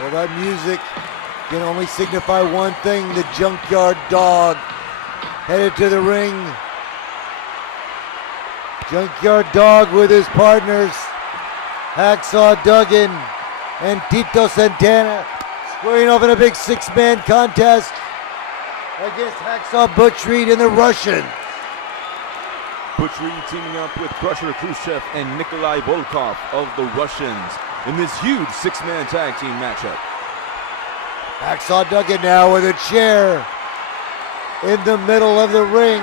Well, that music can only signify one thing. The Junkyard Dog headed to the ring. Junkyard Dog with his partners, Hacksaw Duggan and Tito Santana, squaring off in a big six-man contest against Hacksaw Butch Reed and the Russians. Butch Reed teaming up with Krusher, Kruschev, and Nikolai Volkoff of the Russians in this huge six-man tag team matchup. Hacksaw Duggan now with a chair in the middle of the ring.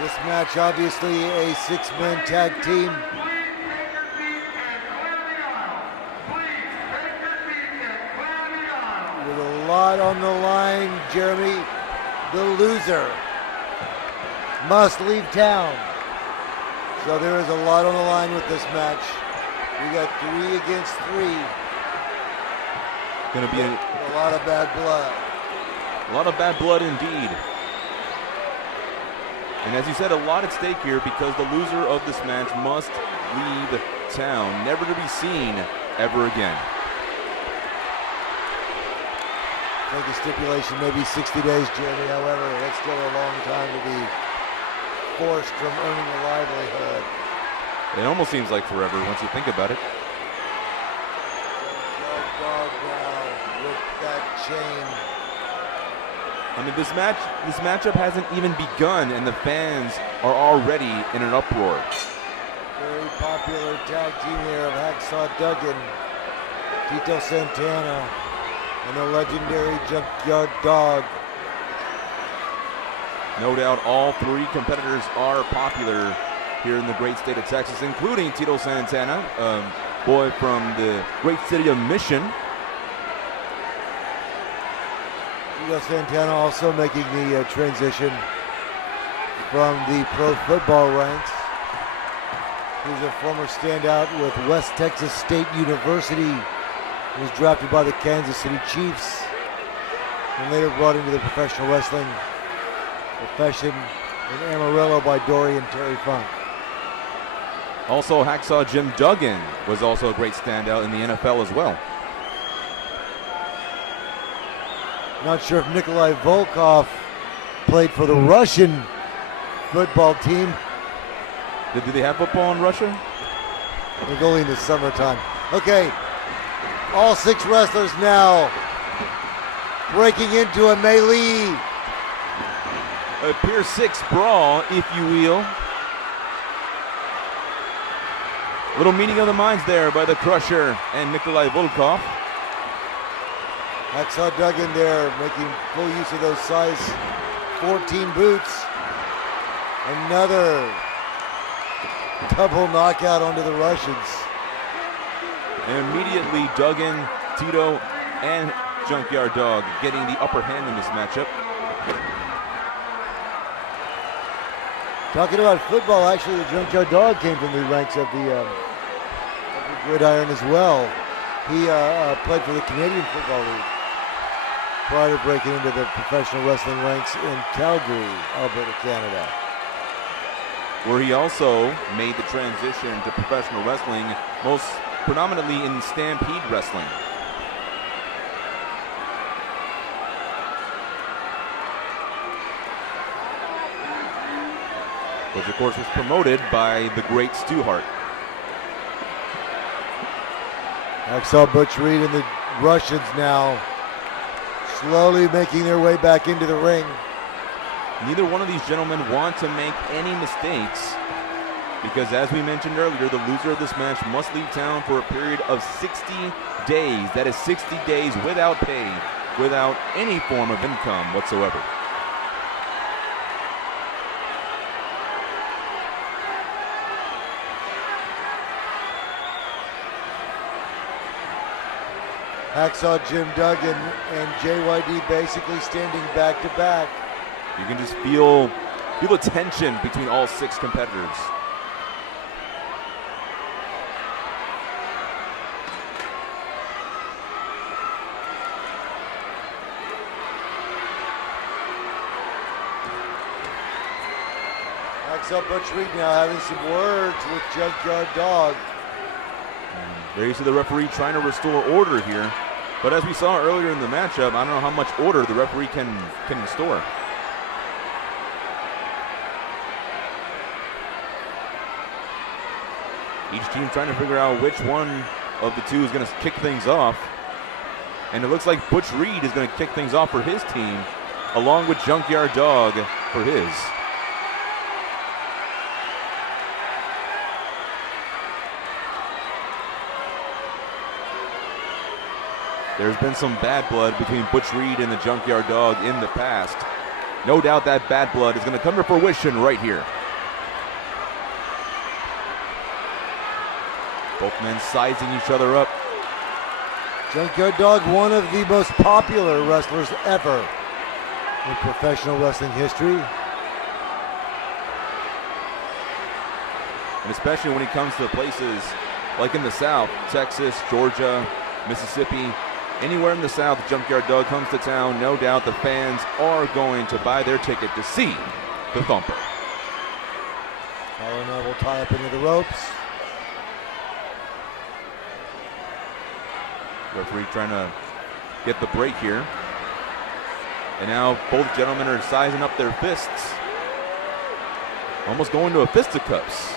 This match, obviously a six-man tag team. With a lot on the line, Jeremy. The loser must leave town. So there is a lot on the line with this match. We got 3 against 3. Gonna be a lot of bad blood. A lot of bad blood indeed. And as you said, a lot at stake here because the loser of this match must leave town, never to be seen ever again. I think the stipulation may be 60 days, Jeremy. However, that's still a long time to be forced from earning a livelihood. It almost seems like forever once you think about it. Dog now with that chain. I mean, this matchup hasn't even begun, and the fans are already in an uproar. Very popular tag team here of Hacksaw Duggan, Tito Santana, and the legendary Junkyard Dog. No doubt all 3 competitors are popular here in the great state of Texas, including Tito Santana, a boy from the great city of Mission. Tito Santana also making the transition from the pro football ranks. He's a former standout with West Texas State University. He was drafted by the Kansas City Chiefs and later brought into the professional wrestling profession in Amarillo by Dory and Terry Funk. Also, Hacksaw Jim Duggan was also a great standout in the NFL as well. Not sure if Nikolai Volkoff played for the Russian football team. Did they have football in Russia? They're going in the summertime. Okay, all 6 wrestlers now breaking into a melee. A Pier 6 brawl, if you will. Little meeting of the minds there by the Krusher and Nikolai Volkoff. Hacksaw Duggan there making full use of those size 14 boots. Another double knockout onto the Russians. And immediately Duggan, Tito, and Junkyard Dog getting the upper hand in this matchup. Talking about football, actually the Junkyard Dog came from the ranks of the Gridiron as well. He played for the Canadian Football League prior to breaking into the professional wrestling ranks in Calgary, Alberta, Canada. Where he also made the transition to professional wrestling most predominantly in Stampede Wrestling. Which, of course, was promoted by the great Stu Hart. Hacksaw Butch Reed and the Russians now slowly making their way back into the ring. Neither one of these gentlemen want to make any mistakes because, as we mentioned earlier, the loser of this match must leave town for a period of 60 days. That is 60 days without pay, without any form of income whatsoever. Hacksaw Jim Duggan and JYD basically standing back to back. You can just feel the tension between all 6 competitors. Hacksaw Butch Reed now having some words with Junkyard Dog. There you see the referee trying to restore order here. But as we saw earlier in the matchup, I don't know how much order the referee can restore. Each team trying to figure out which one of the two is going to kick things off. And it looks like Butch Reed is going to kick things off for his team, along with Junkyard Dog for his. There's been some bad blood between Butch Reed and the Junkyard Dog in the past. No doubt that bad blood is going to come to fruition right here. Both men sizing each other up. Junkyard Dog, one of the most popular wrestlers ever in professional wrestling history. And especially when he comes to places like in the South, Texas, Georgia, Mississippi, anywhere in the South, Junkyard Dog comes to town, no doubt the fans are going to buy their ticket to see the Thumper. Collar Neville tie up into the ropes. Referee trying to get the break here. And now both gentlemen are sizing up their fists. Almost going to a fisticuffs.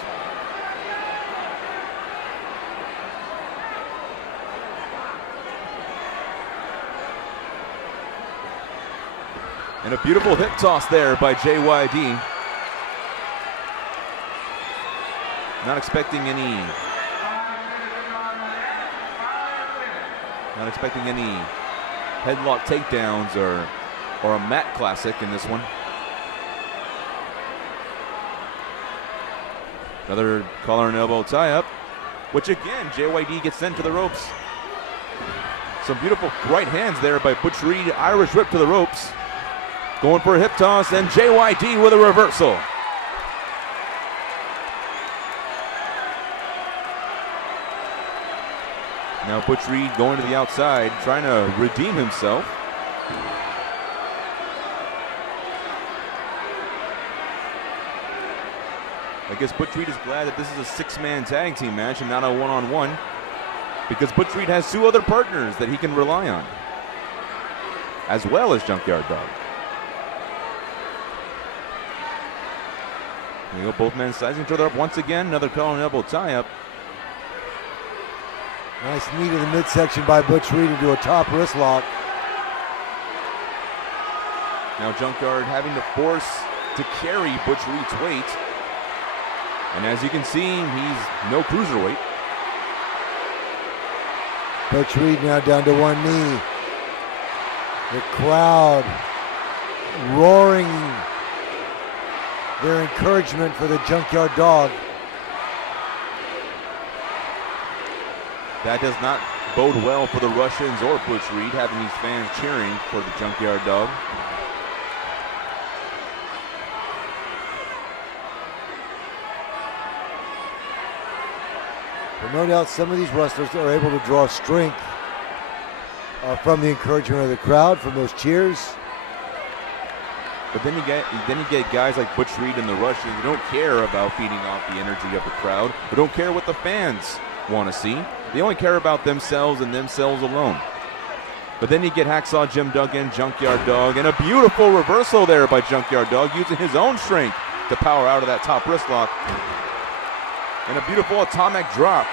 And a beautiful hip toss there by JYD. Not expecting any headlock takedowns or a mat classic in this one. Another collar and elbow tie-up, which again, JYD gets sent to the ropes. Some beautiful right hands there by Butch Reed. Irish whip to the ropes. Going for a hip toss, and JYD with a reversal. Now Butch Reed going to the outside, trying to redeem himself. I guess Butch Reed is glad that this is a 6-man tag team match and not a one-on-one, because Butch Reed has 2 other partners that he can rely on, as well as Junkyard Dog. There you go, both men sizing each other up once again. Another collar and elbow tie-up. Nice knee to the midsection by Butch Reed into a top wrist lock. Now Junkyard having to force to carry Butch Reed's weight. And as you can see, he's no cruiserweight. Butch Reed now down to one knee. The crowd roaring their encouragement for the Junkyard Dog. That does not bode well for the Russians or Butch Reed, having these fans cheering for the Junkyard Dog. But no doubt some of these wrestlers are able to draw strength from the encouragement of the crowd, from those cheers. But then you get guys like Butch Reed and the Russians who don't care about feeding off the energy of the crowd, who don't care what the fans want to see. They only care about themselves and themselves alone. But then you get Hacksaw Jim Duggan, Junkyard Dog, and a beautiful reversal there by Junkyard Dog, using his own strength to power out of that top wrist lock. And a beautiful atomic drop.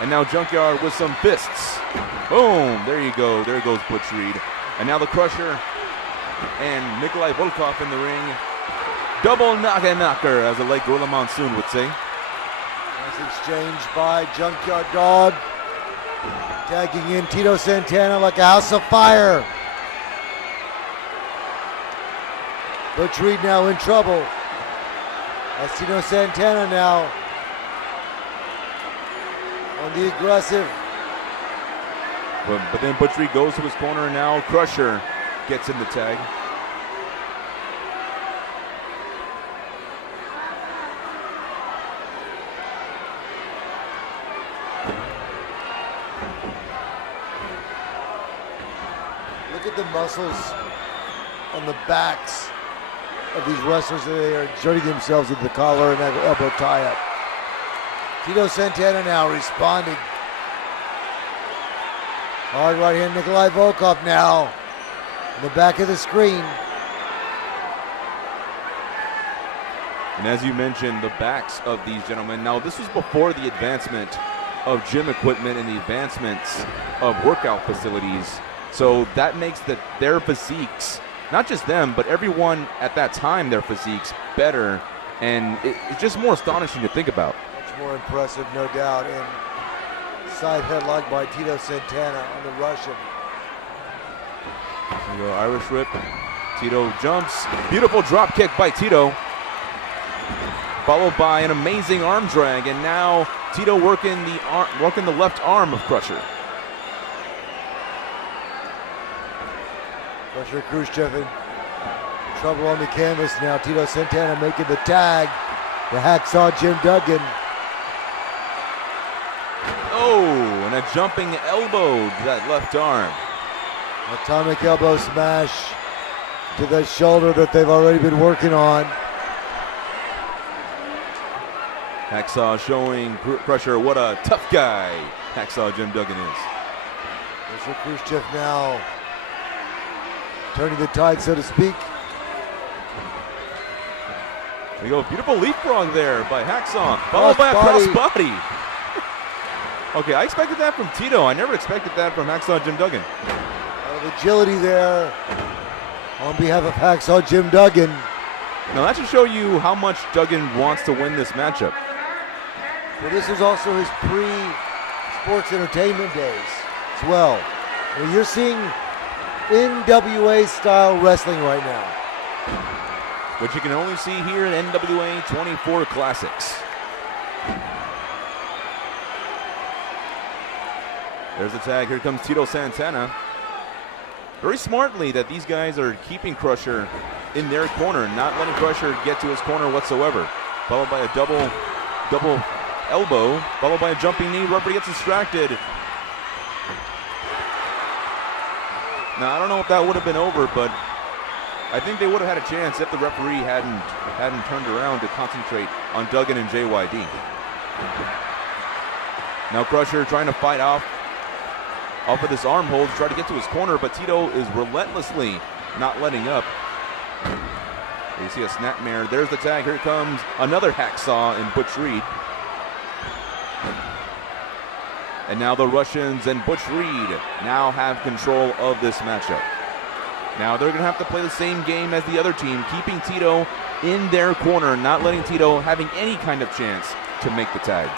And now Junkyard with some fists. Boom, there you go. There goes Butch Reed. And now the Krusher and Nikolai Volkoff in the ring. Double knocker, as the late Gorilla Monsoon would say. Nice exchange by Junkyard Dog. Tagging in Tito Santana like a house of fire. Butch Reed now in trouble. As Tito Santana now on the aggressive. But then Butch Reed goes to his corner, and now Krusher gets in the tag. Look at the muscles on the backs of these wrestlers. They are exerting themselves with the collar and that elbow tie-up. Tito Santana now responding. Hard right hand, Nikolai Volkoff now in the back of the screen. And as you mentioned, the backs of these gentlemen. Now, this was before the advancement of gym equipment and the advancements of workout facilities. So that makes their physiques, not just them, but everyone at that time, their physiques better. And it's just more astonishing to think about. Much more impressive, no doubt. And side headlock by Tito Santana on the Russian. There you go, Irish whip. Tito jumps. Beautiful drop kick by Tito. Followed by an amazing arm drag. And now Tito working the left arm of Krusher. Krusher Kruschev in trouble on the canvas now. Tito Santana making the tag. The Hacksaw Jim Duggan. Oh, and a jumping elbow to that left arm. Atomic elbow smash to the shoulder that they've already been working on. Hacksaw showing Krusher what a tough guy Hacksaw Jim Duggan is. Krusher Kruschev now turning the tide, so to speak. There you go, beautiful leapfrog there by Hacksaw, followed by a crossbody. Okay, I expected that from Tito. I never expected that from Hacksaw Jim Duggan. A lot of agility there on behalf of Hacksaw Jim Duggan. Now that should show you how much Duggan wants to win this matchup. Well, this was also his pre-sports entertainment days as well. Well, you're seeing NWA-style wrestling right now. Which you can only see here in NWA 24 Classics. There's the tag. Here comes Tito Santana. Very smartly that these guys are keeping Krusher in their corner, not letting Krusher get to his corner whatsoever. Followed by a double elbow, followed by a jumping knee. Referee gets distracted. Now, I don't know if that would have been over, but I think they would have had a chance if the referee hadn't turned around to concentrate on Duggan and JYD. Now Krusher trying to fight off of this arm hold to try to get to his corner, but Tito is relentlessly not letting up. You see a snapmare. There's the tag. Here comes another Hacksaw in Butch Reed. And now the Russians and Butch Reed now have control of this matchup. Now they're going to have to play the same game as the other team, keeping Tito in their corner, not letting Tito having any kind of chance to make the tag.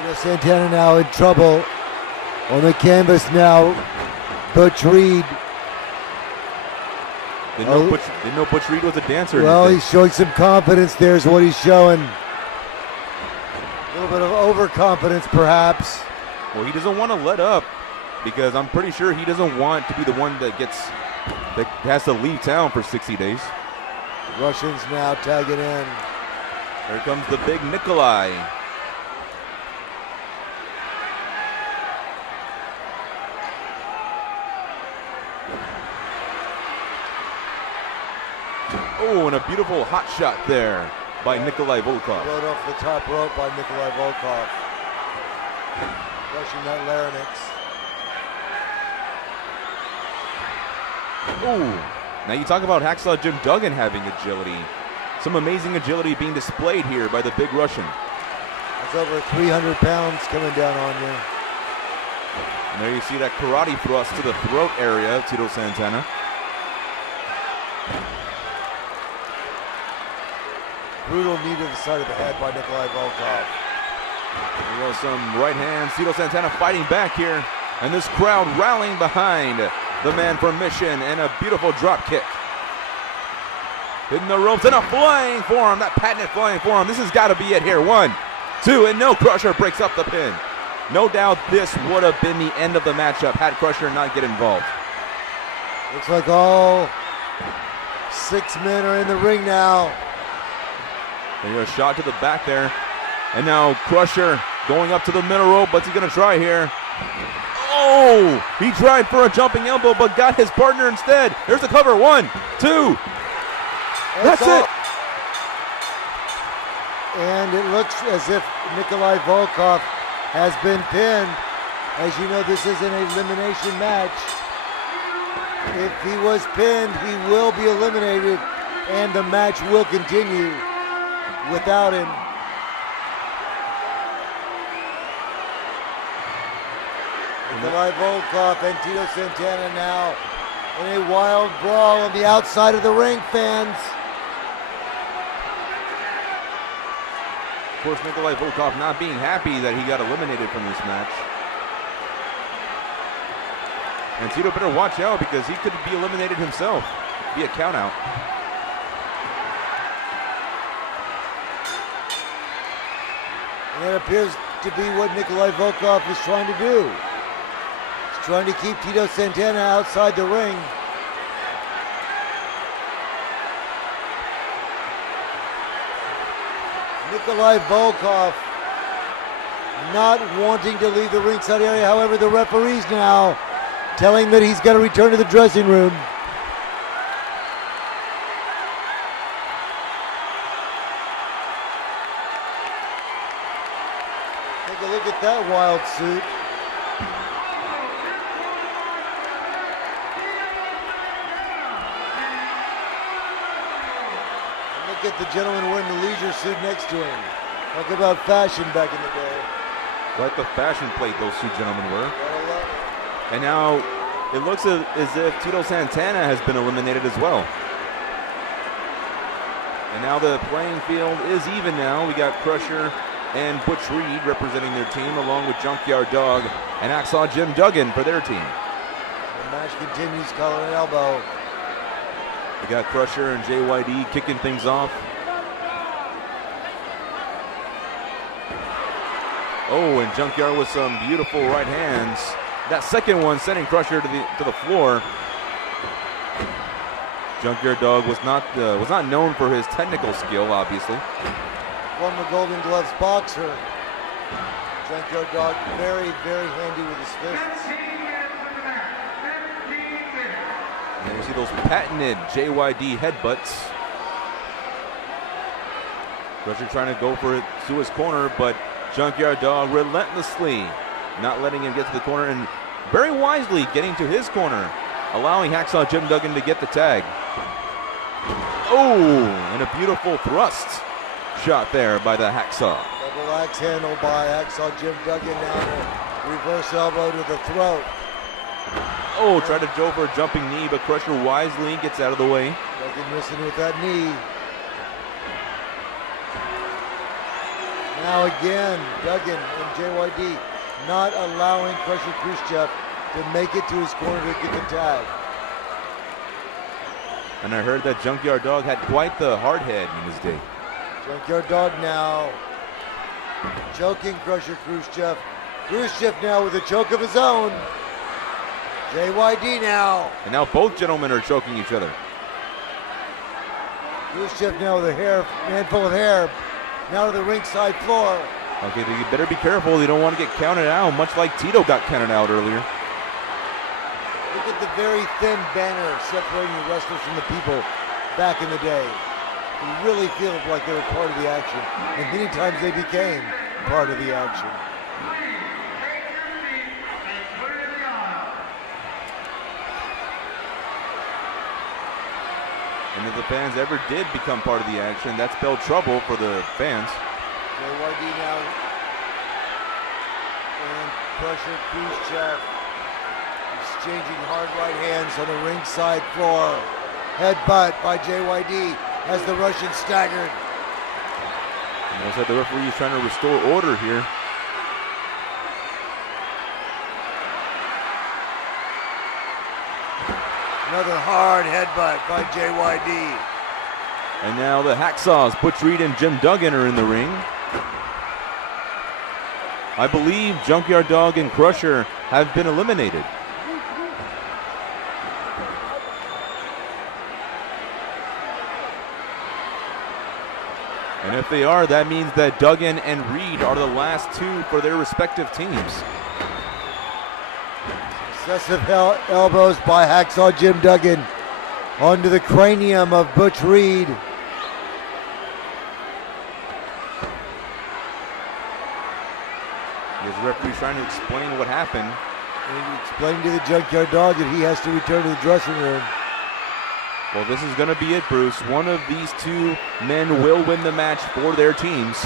Tito Santana now in trouble on the canvas now. Butch Reed. Didn't know Butch Reed was a dancer. Well, he's showing some confidence. There's what he's showing. A little bit of overconfidence, perhaps. Well, he doesn't want to let up because I'm pretty sure he doesn't want to be the one that has to leave town for 60 days. Russians now tagging in. Here comes the big Nikolai. Oh, and a beautiful hot shot there by Nikolai Volkoff. Rode off the top rope by Nikolai Volkoff. Crushing that larynx. Ooh. Now you talk about Hacksaw Jim Duggan having agility. Some amazing agility being displayed here by the big Russian. That's over 300 pounds coming down on you. And there you see that karate thrust to the throat area of Tito Santana. Brutal knee to the side of the head by Nikolai Volkoff. There you go, some right hands. Tito Santana fighting back here. And this crowd rallying behind the man from Mission, and a beautiful drop kick. Hitting the ropes and a flying forearm, that patented flying forearm. This has got to be it here. 1, 2, and no, Krusher breaks up the pin. No doubt this would have been the end of the matchup had Krusher not get involved. Looks like all 6 men are in the ring now. There's a shot to the back there. And now Krusher going up to the middle rope. What's he going to try here? Oh, he tried for a jumping elbow, but got his partner instead. There's the cover. 1, 2. That's it. And it looks as if Nikolai Volkoff has been pinned. As you know, this is an elimination match. If he was pinned, he will be eliminated, and the match will continue without him. Nikolai Volkoff and Tito Santana now in a wild brawl on the outside of the ring, fans. Of course, Nikolai Volkoff not being happy that he got eliminated from this match. And Tito better watch out because he could be eliminated himself. Be a count out. And that appears to be what Nikolai Volkoff is trying to do. He's trying to keep Tito Santana outside the ring. Nikolai Volkoff not wanting to leave the ringside area. However, the referee's now telling him that he's got to return to the dressing room. Take a look at that wild suit. Look at the gentleman wearing the leisure suit next to him. Talk about fashion back in the day. Quite the fashion plate those two gentlemen were. And now it looks as if Tito Santana has been eliminated as well. And now the playing field is even now. We got Krusher and Butch Reed representing their team, along with Junkyard Dog and Hacksaw Jim Duggan for their team. The match continues, collar and elbow. We got Krusher and JYD kicking things off. Oh, and Junkyard with some beautiful right hands. That second one sending Krusher to the floor. Junkyard Dog was not known for his technical skill, obviously. Former Golden Gloves boxer. Junkyard Dog very, very handy with his fists. And you see those patented JYD headbutts. Krusher trying to go for it to his corner, but Junkyard Dog relentlessly not letting him get to the corner and very wisely getting to his corner, allowing Hacksaw Jim Duggan to get the tag. Oh, and a beautiful thrust shot there by the Hacksaw. Double axe handle by Hacksaw Jim Duggan, now the reverse elbow to the throat. Oh, tried to go for a jumping knee, but Krusher wisely gets out of the way. Duggan missing with that knee. Now again, Duggan and JYD not allowing Kruschev to make it to his corner to get the tag. And I heard that Junkyard Dog had quite the hard head in his day. Junkyard Dog now choking Kruschev. Kruschev now with a choke of his own. JYD now. And now both gentlemen are choking each other. Kruschev now with a handful of hair. Now to the ringside floor. Okay, they better be careful. They don't want to get counted out, much like Tito got counted out earlier. Look at the very thin banner separating the wrestlers from the people back in the day. You really feel like they were part of the action, and many times they became part of the action. And if the fans ever did become part of the action, that spelled trouble for the fans. JYD now. And Krusher, Kruschev exchanging hard right hands on the ringside floor. Headbutt by JYD as the Russian staggered. And looks like the referee is trying to restore order here. Another hard headbutt by JYD. And now the Hacksaws, Butch Reed and Jim Duggan, are in the ring. I believe Junkyard Dog and Krusher have been eliminated. And if they are, that means that Duggan and Reed are the last two for their respective teams. Successive elbows by Hacksaw Jim Duggan onto the cranium of Butch Reed. The referee trying to explain what happened. And he explained to the Junkyard Dog that he has to return to the dressing room. Well, this is going to be it, Bruce. One of these two men will win the match for their teams.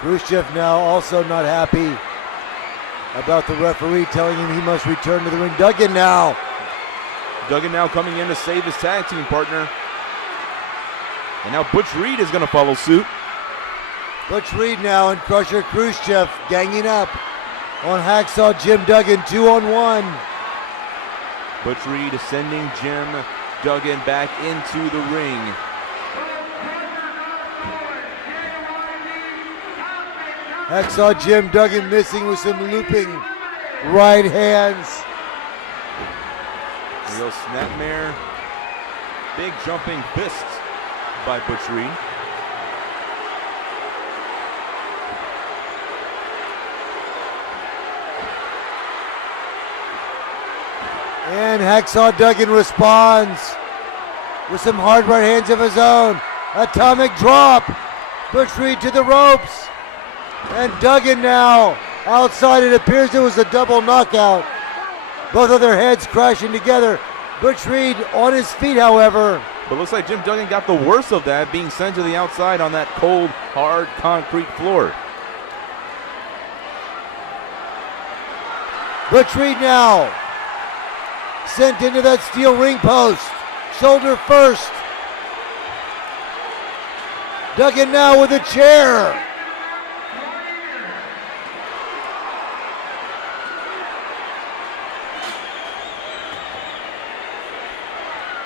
Kruschev now also not happy about the referee telling him he must return to the ring. Duggan now coming in to save his tag team partner. And now Butch Reed is going to follow suit. Butch Reed now and Krusher Kruschev ganging up on Hacksaw Jim Duggan 2-on-1. Butch Reed sending Jim Duggan back into the ring. Hacksaw Jim Duggan missing with some looping right hands. Real snapmare. Big jumping fists by Butch Reed. And Hacksaw Duggan responds with some hard right hands of his own. Atomic drop. Butch Reed to the ropes. And Duggan now outside. It appears it was a double knockout. Both of their heads crashing together. Butch Reed on his feet, however. But looks like Jim Duggan got the worst of that, being sent to the outside on that cold, hard concrete floor. Butch Reed now sent into that steel ring post. Shoulder first. Duggan now with a chair.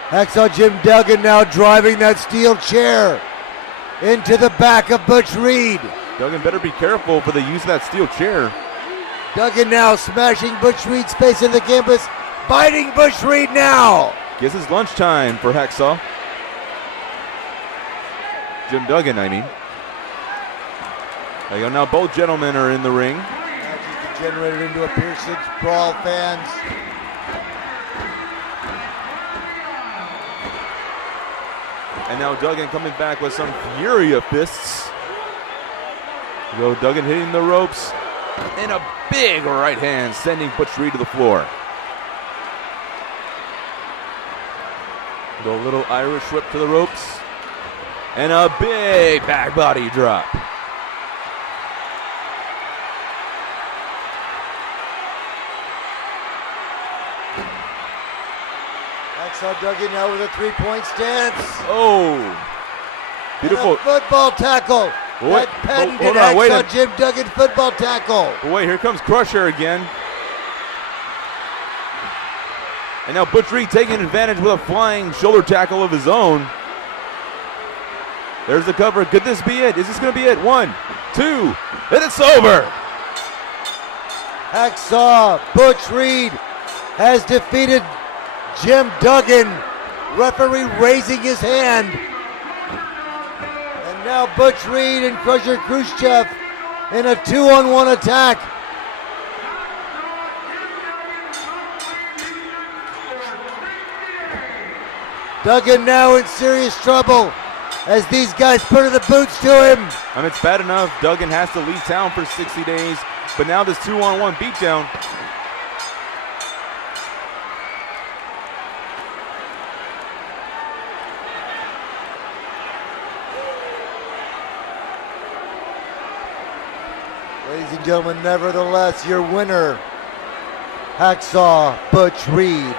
Hacksaw Jim Duggan now driving that steel chair into the back of Butch Reed. Duggan better be careful for the use of that steel chair. Duggan now smashing Butch Reed's face in the canvas, biting Butch Reed now. Guess it's lunchtime for Hacksaw. Jim Duggan, I mean. There you go. Now both gentlemen are in the ring. Match is degenerated into a Pearson brawl, fans. And now Duggan coming back with some fury of fists. Go Duggan hitting the ropes. And a big right hand sending Butch Reed to the floor. Go a little Irish whip to the ropes. And a big back body drop. Hacksaw Duggan now with a three-point stance. Oh, beautiful. And a football tackle. That patented Hacksaw Jim Duggan football tackle. Wait, here comes Krusher again. And now Butch Reed taking advantage with a flying shoulder tackle of his own. There's the cover. Could this be it? Is this going to be it? 1, 2, and it's over. Hacksaw Butch Reed has defeated Jim Duggan. Referee raising his hand. And now Butch Reed and Krusher Kruschev in a 2-on-1 attack. Duggan now in serious trouble as these guys put the boots to him. And it's bad enough Duggan has to leave town for 60 days, but now this 2-on-1 beatdown. Ladies and gentlemen, nevertheless, your winner, Hacksaw Butch Reed.